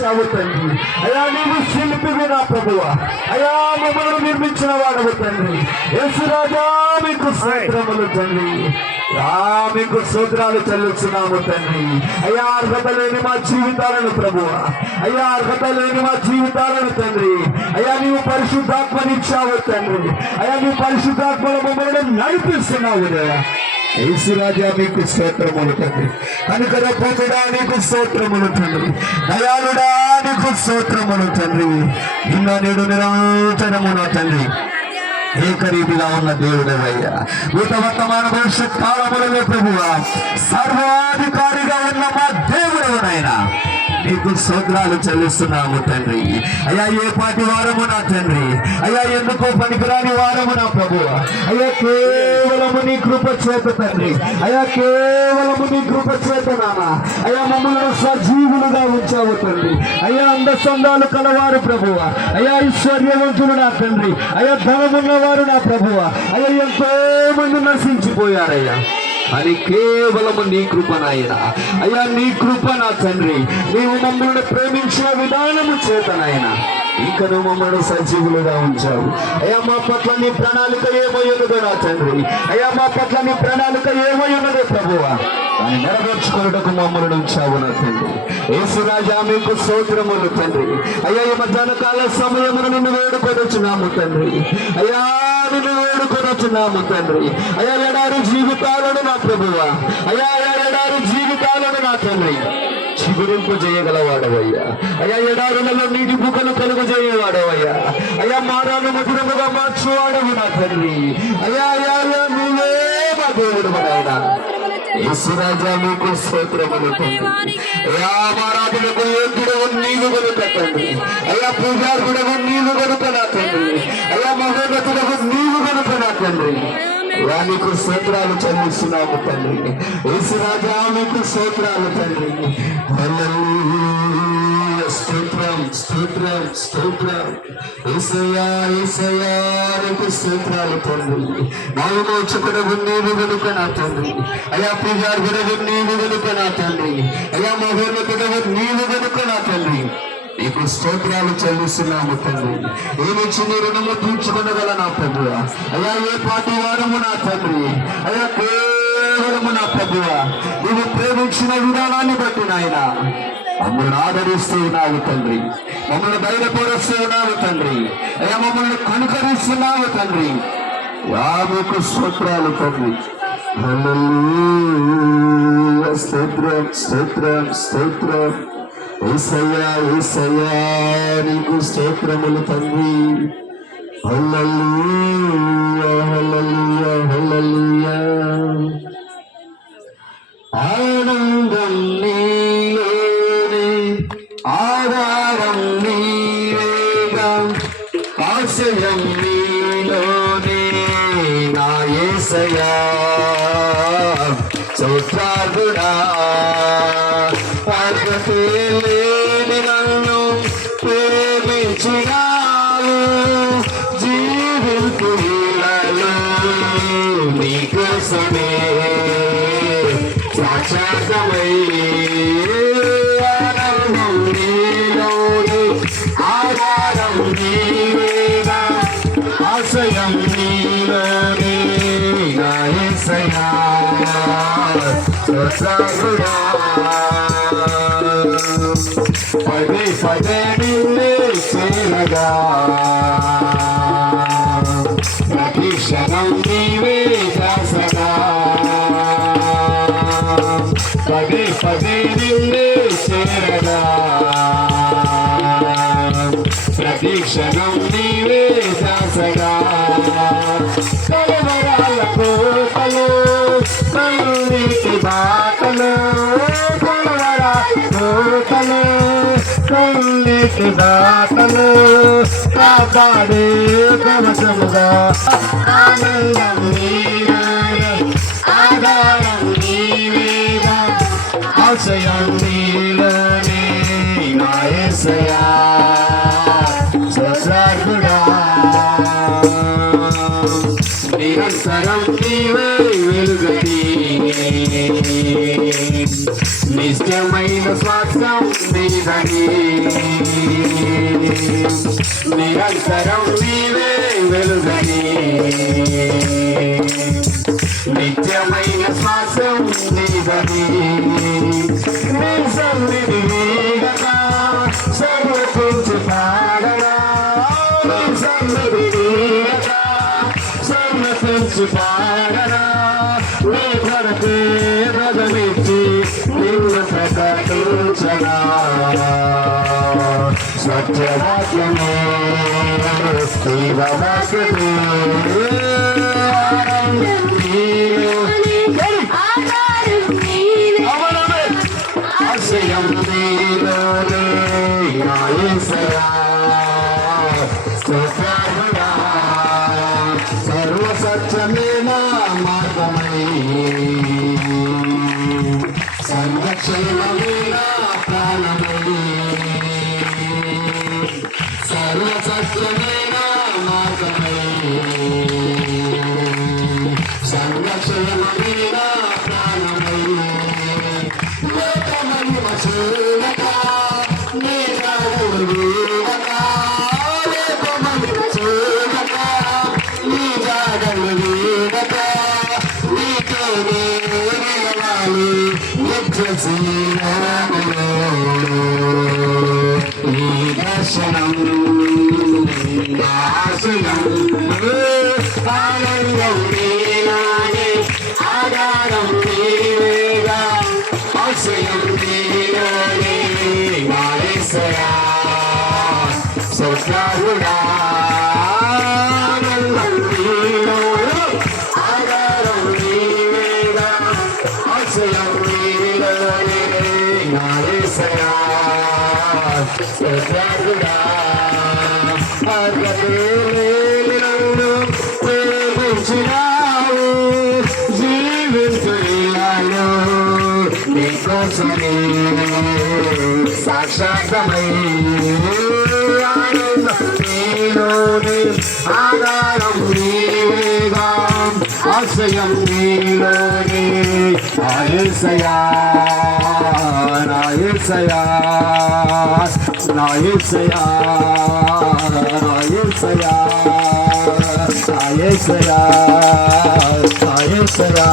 ఇచ్చావు తండ్రి. అయ్యా నీవు శిల్పివి నా ప్రభువా. అయ్యా మమ్మల్ని నిర్మించిన వాడవు తండ్రి. యేసు రాజా మీకు స్తోత్రములు తండ్రి. మీకు స్తోత్రాలు చెల్లిస్తున్నాము తండ్రి. అయ్యా అర్హత లేని మా జీవితాలను ప్రభువా, అయ్యా అర్హత లేని మా జీవితాలను తండ్రి. అయ్యా నీవు పరిశుద్ధాత్మనిచ్చావు తండ్రి. అయ్యా నీవు పరిశుద్ధాత్మల మమ్మల్ని నడిపిస్తున్నావు. యేసురాజా మీకు స్తోత్రములు తండ్రి. కనుకర పొందుడా నీకు స్తోత్రములు తండ్రి. దయాళుడా నీకు స్తోత్రములు తండ్రి. నిన్న నేడు నిరంతరము నా తండ్రి ఏకరీతిగా ఉన్న దేవుడవయ్యా. భూత వర్తమాన భవిష్యత్ కాలములలో ప్రభువా సర్వాధికారిగా ఉన్న మా దేవుడవనైనా నీకు స్తోత్రాలు చెల్లిస్తున్నాము తండ్రి. అయ్యా ఏ పాటి వారము నా తండ్రి. అయ్యా ఎందుకో పనికిరాని వారము నా ప్రభువా. అయ్యా కేవలము నీ కృప చేత తండ్రి. అయ్యా కేవలము నీ కృప చేత నామా. అయ్యా మమ్మల్ని సజీవులుగా ఉంచావు తండ్రి. అయ్యా అందచందాలు కలవారు ప్రభువా. అయ్యా ఐశ్వర్యవంతులు నా తండ్రి. అయ్యా ధనమున్నవారు నా ప్రభువా. అయ్యా ఎంతో మంది నశించిపోయారయ్యా. అది కేవలము నీ కృప నాయన. అయ్యా నీ కృప నా తండ్రి. నీవు మమ్మల్ని ప్రేమించిన విధానము చేత నాయన ఇంకను మమ్మల్ని సజీవులుగా ఉంచావు. అయ్యా మా పట్ల నీ ప్రణాళిక ఏమై ఉన్నదో నా తండ్రి. అయ్యా మా పట్ల నీ ప్రణాళిక ఏమై ఉన్నదో ప్రభువా దాన్ని నెరవేర్చుకున్నటకు మమ్మల్ని ఉంచావు నా తండ్రి. యేసురాజా మీకు స్తోత్రములు తండ్రి. అయ్యా ఈ మధ్యాహ్న కాల సమయమును నిన్ను వేడుకొనొచ్చున్నాము తండ్రి. అయ్యా నిన్ను వేడుకొనొచ్చున్నాము తండ్రి. అయ్యా ఎడారి జీవితాలను నా ప్రభువా. అయ్యా ఎడారి జీవితాలను నా తండ్రి చిగురింపు చేయగలవాడవయ్యా. అయ్యా ఎడారులలో నీటి బుక్కలు కలుగు చేయవాడవయ్యా. అయ్యా మారాను మధురముగా మార్చువాడవు నా తండ్రి. అయ్యా అయ్యా నువ్వే మా దేవుడు నాయనా. యేసురాజా మీకు స్తోత్రములు తండ్రి. అయ్యా ఆరాధనకు యోగ్యుడవు నీవు గనుక తండ్రి. అయ్యా పూజార్హుడవు నీవు గనుక నా తండ్రి. అయ్యా మహోన్నతుడవు నీవు గనుక నా తండ్రి. నీకు స్తోత్రాలు చెల్లిస్తున్నాము తండ్రి. యేసురాజా మీకు స్తోత్రాలు తండ్రి. స్తోత్రం స్తోత్రం స్తోత్రం. యేసయ్యా యేసయ్యా నీకు స్తోత్రాలు తండ్రి. నాలుగు మోక్షకుడవు నీవు గనుక నా తండ్రి. అయ్యా పూజార్హుడవు నీవు గనుక నా తండ్రి. అయ్యా మహోన్నతుడవు నీవు గనుక నా తండ్రి. నీకు స్తోత్రాలు చెల్లిస్తున్నాము తండ్రి. ఏమిచ్చి నీ రుణము తీర్చుకొనగల నా ప్రభువా. అయ్యా ఏ పాటి వారము నా తండ్రి. అయ్యా కేవలము నా ప్రభువా నీవు ప్రేమించిన విధానాన్ని బట్టి నాయన మమ్మల్ని ఆదరిస్తూ ఉన్నావు తండ్రి. మమ్మల్ని ధైర్యపరుస్తూ ఉన్నావు తండ్రి. అయ్యా మమ్మల్ని కనుకరిస్తున్నావు తండ్రి. మీకు స్తోత్రాలు తండ్రి. స్తోత్రం స్తోత్రం స్తోత్రం. యేసయ్యా యేసయ్యా నీకు స్తోత్రములు తండ్రి. హల్లెలూయా హల్లెలూయా హల్లెలూయా. ఆనందం నీలోనే ఆధారం నీవేగా ఆశ్రయం నీలోనే నా యేసయ్యా. స్తోత్రార్హుడా లేని నన్ను ప్రేమించినావు. జీవింపు వీళ్ళలో నీకోసమే సాక్షాత్మై. ఆనందం నీలోనే ఆధారం నీవేగా ఆశయం నీలోనే నా యేసయ్యా. స్తోత్రార్హుడా పదే పదే నిన్నే చేరగా ప్రతి క్షణం నీవే దాసగా. పదే పదే నిన్నే చేరగా ప్రతి క్షణం నీవే దాసగా. కలవరాల కోటలు కన్నీటి బాటలు కోటలు కన్నీటి బాటలు కాపాడే కవచముగా. ఆనందం నీలోనే ఆధారం నీవేగా ఆశయం నీలోనే నా యేసయ్యా. స్తోత్రార్హుడా నిరంతరం నీవే వెలుగటి నిత్యమైన స్వాస్థ్యం నీవే. నీదని నిరంతరం నీవే వెలుగని నిత్యమైన శ్వాసం నీదని నీ సన్నిధి వీడగా సర్వపించి పాడగా నీ సన్నిధి వీడగా సర్వపించి పాడగా నీ కొరకే రగమిచ్చి నిన్ను ప్రకటించగా సత్యవాక్యమే శివవాక్యమే ఆశయం నీలోనే నా యేసయ్యా స్తోత్రముగా సర్వసత్యమే నా మార్గమై సర్వక్షేమమే నా ప్రాణమై సర్వసత్యమే నా మార్గమై సర్వక్షేమమే నా ప్రాణమై లోకమని వశూలక నీ జాగలు వీడక లోకమని వశూలక నీ జాగలు వీడక నీకే నిలవాలి నిత్య జీవనములో నీ దర్శనం ఆశయం ఆనందం నీలోనే ఆధారం నీవేగా ఆశయం నీలోనే నా యేసయ్యా సౌఖ్యాలుడా ఆనందం నీలోనే ఆధారం నీవేగా ఆశయం నీలోనే నా యేసయ్యా సౌఖ్యాలుడా నన్ను ప్రేమించినావు జీవించాను నీకోసమే సాక్షాత్మై ఆనందం నీలోనే ఆధారం నీవేగా ఆశ్రయం నీలోనే నా యేసయ్యా నా యేసయ్యా నా యేసయ్యా నా యేసయ్యా నా యేసయ్యా నా యేసయ్యా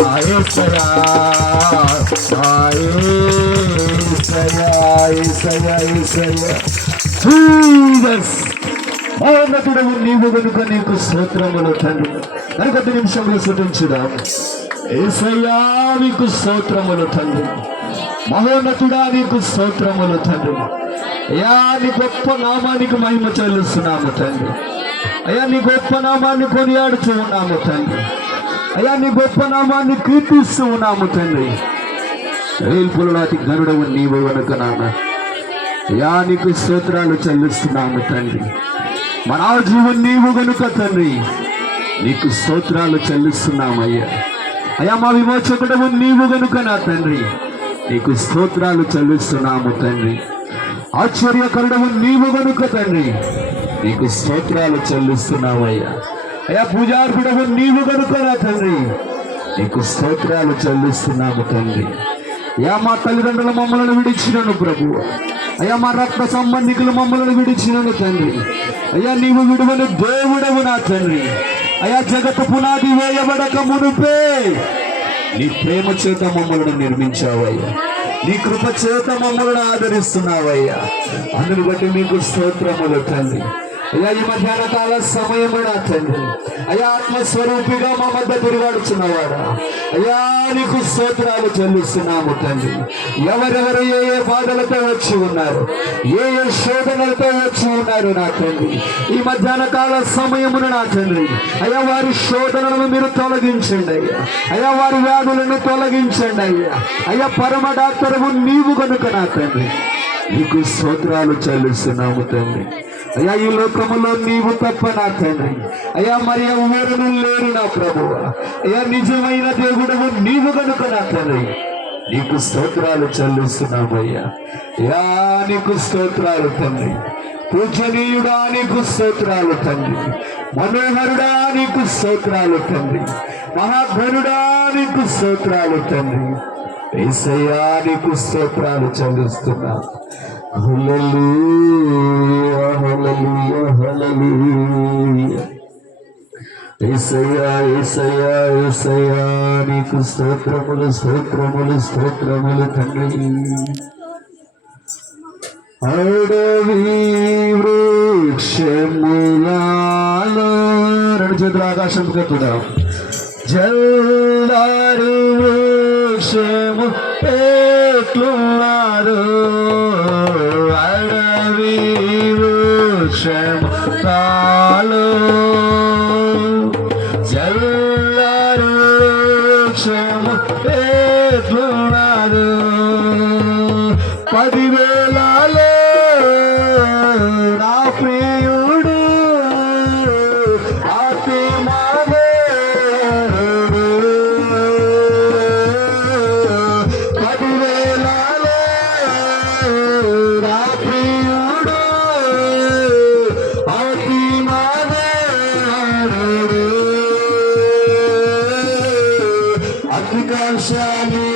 నా యేసయ్యా నా యేసయ్యా యేసయ్యా యేసయ్యా జీసస్ మహోన్నతుడవు నీవు గనుక నీకు స్తోత్రములు తండ్రి. మరి కొద్ది నిమిషంలో స్తుతించుదాం. యేసయ్యా నీకు స్తోత్రములు తండ్రి. మహోన్నతుడా నీకు స్తోత్రములు తండ్రి. అయ్యా నీ గొప్ప నామానికి మహిమ చెల్లిస్తున్నాము తండ్రి. అయ్యా నీ గొప్ప నామాన్ని కొనియాడుతూ ఉన్నాము తండ్రి. అయ్యా నీ గొప్ప నామాన్ని కీర్తిస్తూ ఉన్నాము తండ్రి. రేల్పులలో అతి గరుడవు నీవు గనుక నాన్న అయ్యా నీకు స్తోత్రాలు చెల్లిస్తున్నాము తండ్రి. మన జీవం నీవు గనుక తండ్రి నీకు స్తోత్రాలు చెల్లిస్తున్నామయ్యా. అయ్యా మా విమోచకుడవు నీవు గనుక నా తండ్రి నీకు స్తోత్రాలు చెల్లిస్తున్నాము తండ్రి. ఆశ్చర్యకరుడవు నీవు గనుక తండ్రి నీకు స్తోత్రాలు చెల్లిస్తున్నామయ్యా. అయ్యా పూజార్పుడవు నీవు గనుక నా తండ్రి నీకు స్తోత్రాలు చెల్లిస్తున్నాము తండ్రి. అయ్యా మా తల్లిదండ్రులు మమ్మల్ని విడిచినను ప్రభు. అయ్యా మా రక్త సంబంధికులు మమ్మల్ని విడిచినను తండ్రి. అయ్యా నీవు విడువని దేవుడవు నా తండ్రి. అయ్యా జగత్తు పునాది వేయబడక మునుపే నీ ప్రేమ చేత మమ్మల్ని నిర్మించావయ్యా. నీ కృప చేత మమ్మల్ని ఆదరిస్తున్నావయ్యా. అందుని బట్టి మీకు స్తోత్రములు తండ్రి. అయ్యా ఈ మధ్యాహ్న కాల సమయమున తండ్రి అయ్యా ఆత్మస్వరూపిగా మా మధ్య తిరుగాడుచున్నవాడా అయ్యా నీకు స్తోత్రాలు చెల్లిస్తున్నాము తండ్రి. ఎవరెవరు ఏ ఏ బాధలతో వచ్చి ఉన్నారు, ఏ ఏ శోధనలతో వచ్చి ఉన్నారు నా తండ్రి, ఈ మధ్యాహ్న కాల సమయమున నా తండ్రి అయ్యా వారి శోధనలను మీరు తొలగించండి అయ్యా. అయ్యా వారి వ్యాధులను తొలగించండి అయ్యా. అయ్యా పరమ డాక్టరు నీవు కనుక నా తండ్రి నీకు స్తోత్రాలు చెల్లిస్తున్నాము తండ్రి. అయ్యా ఈ లోకములో నీవు తప్ప నా తండ్రి అయ్యా మరి ఎవరు లేరు నా ప్రభువ. అయ్యా నిజమైన దేవుడవు నీవు కనుక నా తండ్రి నీకు స్తోత్రాలు చెల్లిస్తున్నామయ్యా. అయ్యా నీకు స్తోత్రాలు తండ్రి. పూజనీయుడా నీకు స్తోత్రాలు తండ్రి. మనోహరుడా నీకు స్తోత్రాలు తండ్రి. మహాఘనుడా నీకు స్తోత్రాలు తండ్రి. యేసయ్యా నీకు స్తోత్రాలు చెల్లిస్తున్నాం. హల్లెలూయా హల్లెలూయా హల్లెలూయా. యేసయ్యా యేసయ్యా యేసయ్యా నీకు స్తోత్రములు స్తోత్రములు స్తోత్రములు తండ్రి. అడవి వృక్షములలో రెండు చేతులు ఆకాశం కట్టుదాం. జల్లారు వృక్షము ఎట్లున్నారు, అడవి వృక్షములో జల్లారు వృక్షము ఎట్లున్నారు, 10,000 నా ప్రియుడు ఆత్మదేవుడు, 10,000 నా ప్రియుడు ఆత్మదేవుడు. అధికాశాన్ని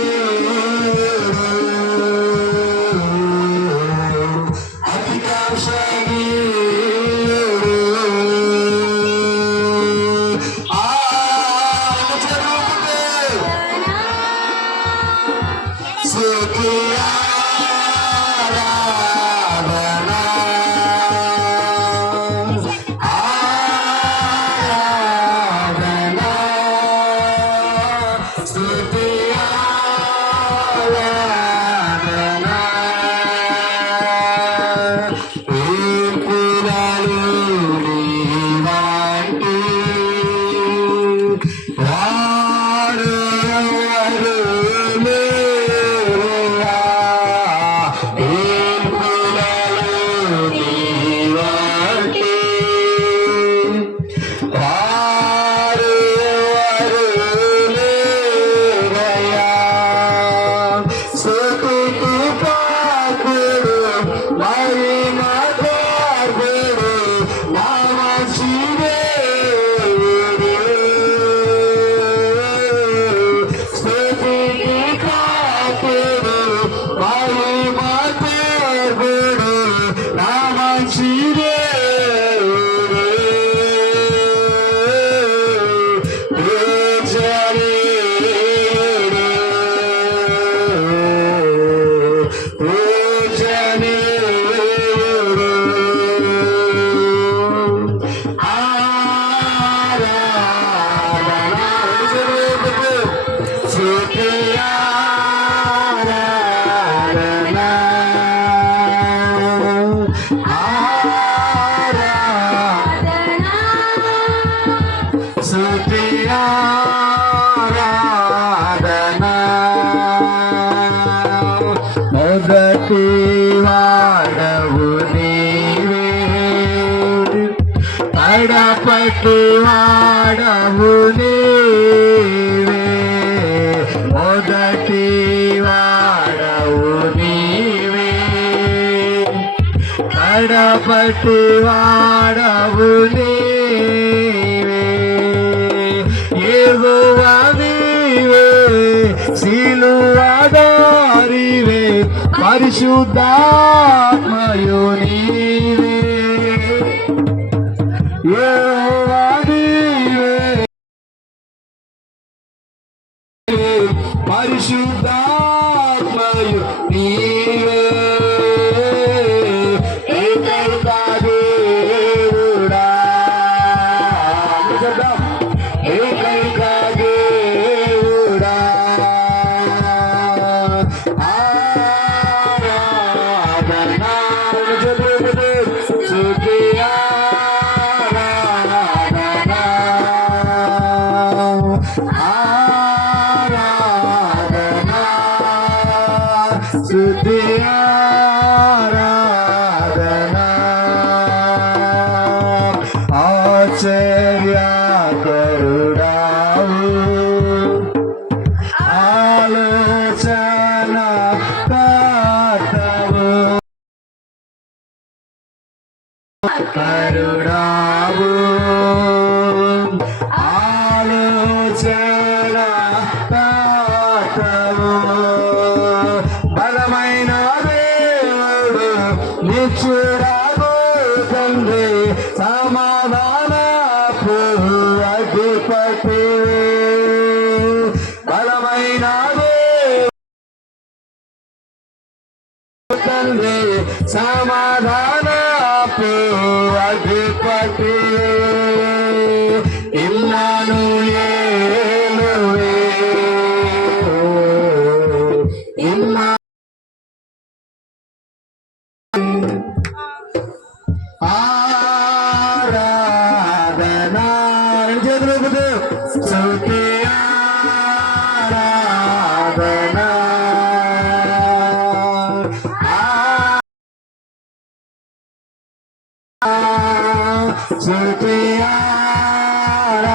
మొదటి వాడవు నీవే, కడపటి వాడవు నీవే, మొదటి వాడవు నీవే, కడపటి వాడవు నీవే, యెహోవా నీవే, సిలువదారివే, పరిశుద్ధాత్మయు నీవే, యెహోవా నీవే, పరిశుద్ధాత్మయు నీవే, ఏకైక దేవుడా, ఏకైక దేవుడా, ఆరాధనా స్తుతి ఆరాధనా, ఆరాధనా స్తుతి ఆరాధనా, ఆశ్చర్యకరుడావు, ఆలోచన కర్తవు, కరుడావు, ఆలోచన కర్తవు, నిచ్చురాగో తండ్రి సమాధానపు అధిపతి బలమైన తండ్రి సమాధానపు అధిపతి ఇమ్మానుయేలువే ఆరాధనా చేతులు స్తుతి ఆరాధనా స్తుతి ఆరాధనా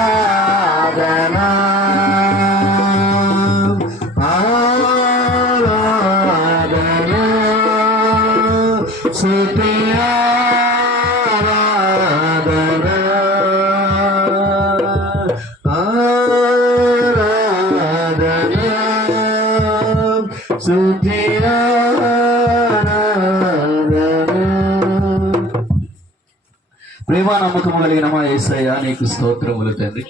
ఆరాధనా స్తుతి ఆరాధనా ఆరాధనా స్తుతి ఆరాధనా. ప్రేమ నమ్మకము కలిగిన మా యేసయ్య నీకు స్తోత్రములు తండ్రి.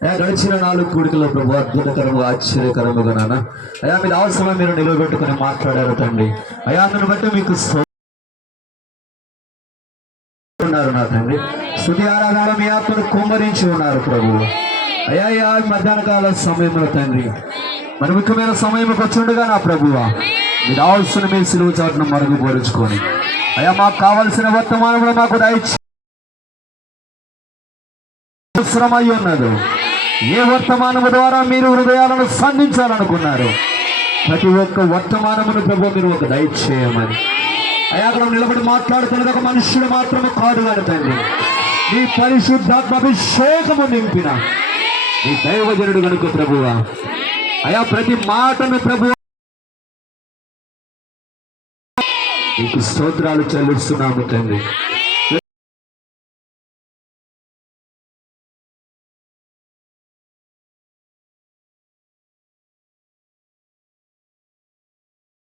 అయ్యా గడిచిన 4 కూడికల్లో ప్రభు అద్భుతకరముగా ఆశ్చర్యకరముగా నాన్న అయ్యా మీరు అవసరమై మీరు నిలబెట్టుకుని మాట్లాడారు తండ్రి. అయ్యా అందును బట్టి మీకు ఉన్నారు నా తండ్రి. స్తుతి ఆరాధన మీ ఆత్మను కుమ్మరించి ఉన్నారు ప్రభు. అయ్యా ఈ మధ్యాహ్న కాల సమయంలో తండ్రి మరి ముఖ్యమైన సమయంకి వచ్చిండగా నా ప్రభువా మీరు అవసరం మీ సిలువ చాటును మరుగుపరుచుకొని అయ్యా మాకు కావలసిన వర్తమానంలో మాకు అవసరమై ఉన్నది. ఏ వర్తమానము ద్వారా మీరు హృదయాలను సంధించాలనుకున్నారు ప్రతి ఒక్క వర్తమానమును ప్రభు మీరు ఒక దయచేయమని అయ్యా అక్కడ నిలబడి మాట్లాడుతున్నది ఒక మనుష్యుడు మాత్రమే కాదు కానీ తండ్రి నీ పరిశుద్ధాత్మ అభిషేకము నింపిన నీ దైవజనుడు కనుక ప్రభువా అయ్యా ప్రతి మాటను ప్రభు నీకు స్తోత్రాలు చెల్లిస్తున్నాము తండ్రి.